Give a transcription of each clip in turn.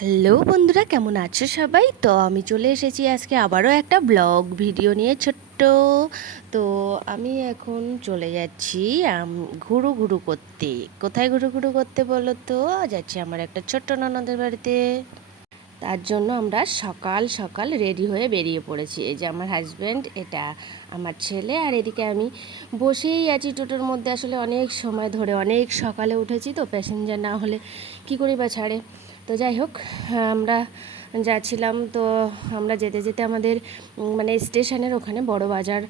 Hello বন্ধুরা, কেমন আছো সবাই? তো আমি চলে এসেছি আজকে আবারও একটা ব্লগ ভিডিও নিয়ে ছোট্ট। তো আমি এখন চলে যাচ্ছি ঘুরু ঘুরু করতে। কোথায় ঘুরু ঘুরু করতে বলো তো? যাচ্ছি আমার একটা ছোট্ট ননদের বাড়িতে। তার জন্য আমরা সকাল সকাল রেডি হয়ে বেরিয়ে পড়েছি। এই যে আমার হাজব্যান্ড, এটা আমার ছেলে, আর এদিকে আমি বসেই আছি টোটোর মধ্যে। আসলে অনেক সময় ধরে অনেক সকালে উঠেছি, তো প্যাসেঞ্জার না হলে কী করি বা ছাড়ে। তো যাই হোক, আমরা যাচ্ছিলাম। তো আমরা যেতে যেতে আমাদের মানে স্টেশনের ওখানে বড় বাজার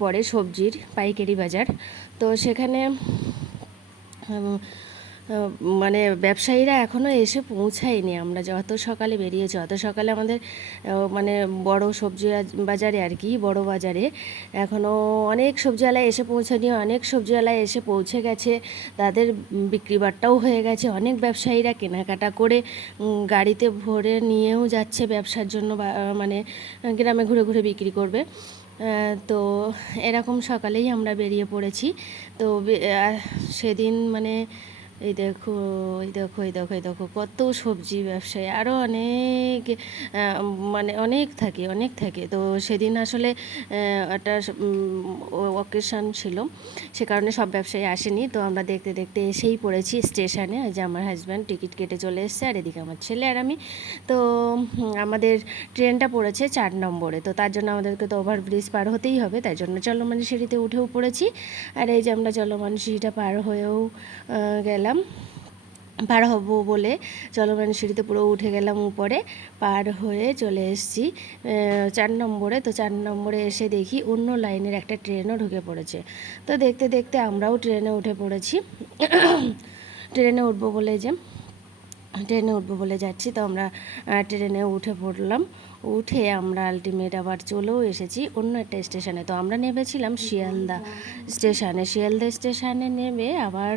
পড়ে, সবজির পাইকারি বাজার। তো সেখানে মানে ব্যবসায়ীরা এখনও এসে পৌঁছায়নি। আমরা যত সকালে বেরিয়েছি অত সকালে আমাদের মানে বড় সবজি বাজারে আর কি, বড় বাজারে এখনও অনেক সবজিওয়ালা এসে পৌঁছায়নি। অনেক সবজিওয়ালা এসে পৌঁছে গেছে, তাদের বিক্রি বাট্টাও হয়ে গেছে। অনেক ব্যবসায়ীরা কেনাকাটা করে গাড়িতে ভরে নিয়েও যাচ্ছে ব্যবসার জন্য, মানে গ্রামে ঘুরে ঘুরে বিক্রি করবে। তো এরকম সকালেই আমরা বেরিয়ে পড়েছি। তো সেদিন মানে এই দেখো, এই দেখো, এই দেখো, এই দেখো কত সবজি ব্যবসায়ী, আরও অনেক মানে অনেক থাকে, অনেক থাকে। তো সেদিন আসলে একটা অকেশন ছিল, সে কারণে সব ব্যবসায়ী আসেনি। তো আমরা দেখতে দেখতে এসেই পড়েছি স্টেশনে। যে আমার হাজব্যান্ড টিকিট কেটে চলে এসছে, আর এদিকে আমার ছেলে আর আমি। তো আমাদের ট্রেনটা পড়েছে 4 নম্বরে। তো তার জন্য আমাদেরকে তো ওভারব্রিজ পার হতেই হবে, তাই জন্য চলমান সিঁড়িতে উঠেও পড়েছি। আর এই যে আমরা চলমান সিঁড়িটা পার হয়েও গেলাম, পার হব বলে চলমান সিঁড়িতে পুরো উঠে গেলাম উপরে, পার হয়ে চলে এসেছি 4 নম্বরে। তো 4 নম্বরে এসে দেখি অন্য লাইনের একটা ট্রেনও ঢুকে পড়েছে। তো দেখতে দেখতে আমরাও ট্রেনে উঠে পড়েছি। ট্রেনে উঠবো বলে যাচ্ছি। তো আমরা ট্রেনে উঠে পড়লাম। উঠে আমরা আলটিমেট আবার চলেও এসেছি অন্য একটা স্টেশনে। তো আমরা নেমেছিলাম শিয়ালদা স্টেশনে নেমে আবার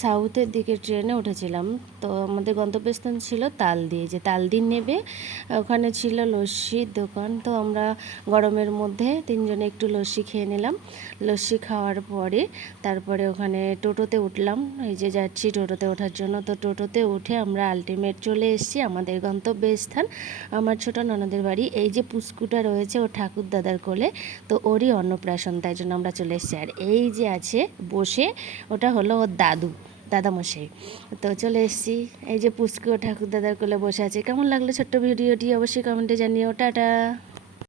সাউথের দিকে ট্রেনে উঠেছিলাম। তো আমাদের গন্তব্যস্থান ছিল তালদি। যে তালদি নেবে ওখানে ছিল লস্যির দোকান। তো আমরা গরমের মধ্যে তিনজনে একটু লস্যি খেয়ে নিলাম। লস্যি খাওয়ার পরে তারপরে ওখানে টোটোতে উঠলাম। এই যে যাচ্ছি টোটোতে ওঠার জন্য। তো টোটোতে উঠে আমরা আলটিমেট চলে এসেছি আমাদের গন্তব্যস্থান, আমার ছোটো ননদের বাড়ি। এই যে পুস্কুটা রয়েছে ও ঠাকুর দাদার কোলে, তো ওরই অন্নপ্রাশন, তাই জন্য আমরা চলে এসেছি। আর এই যে আছে বসে, ওটা হলো ওর দাদামশাই। তো চলে এসেছি, এই যে পুস্কু ও ঠাকুর দাদার কোলে বসে আছে। কেমন লাগলো ছোট্ট ভিডিওটি অবশ্যই কমেন্টে জানিও। টাটা।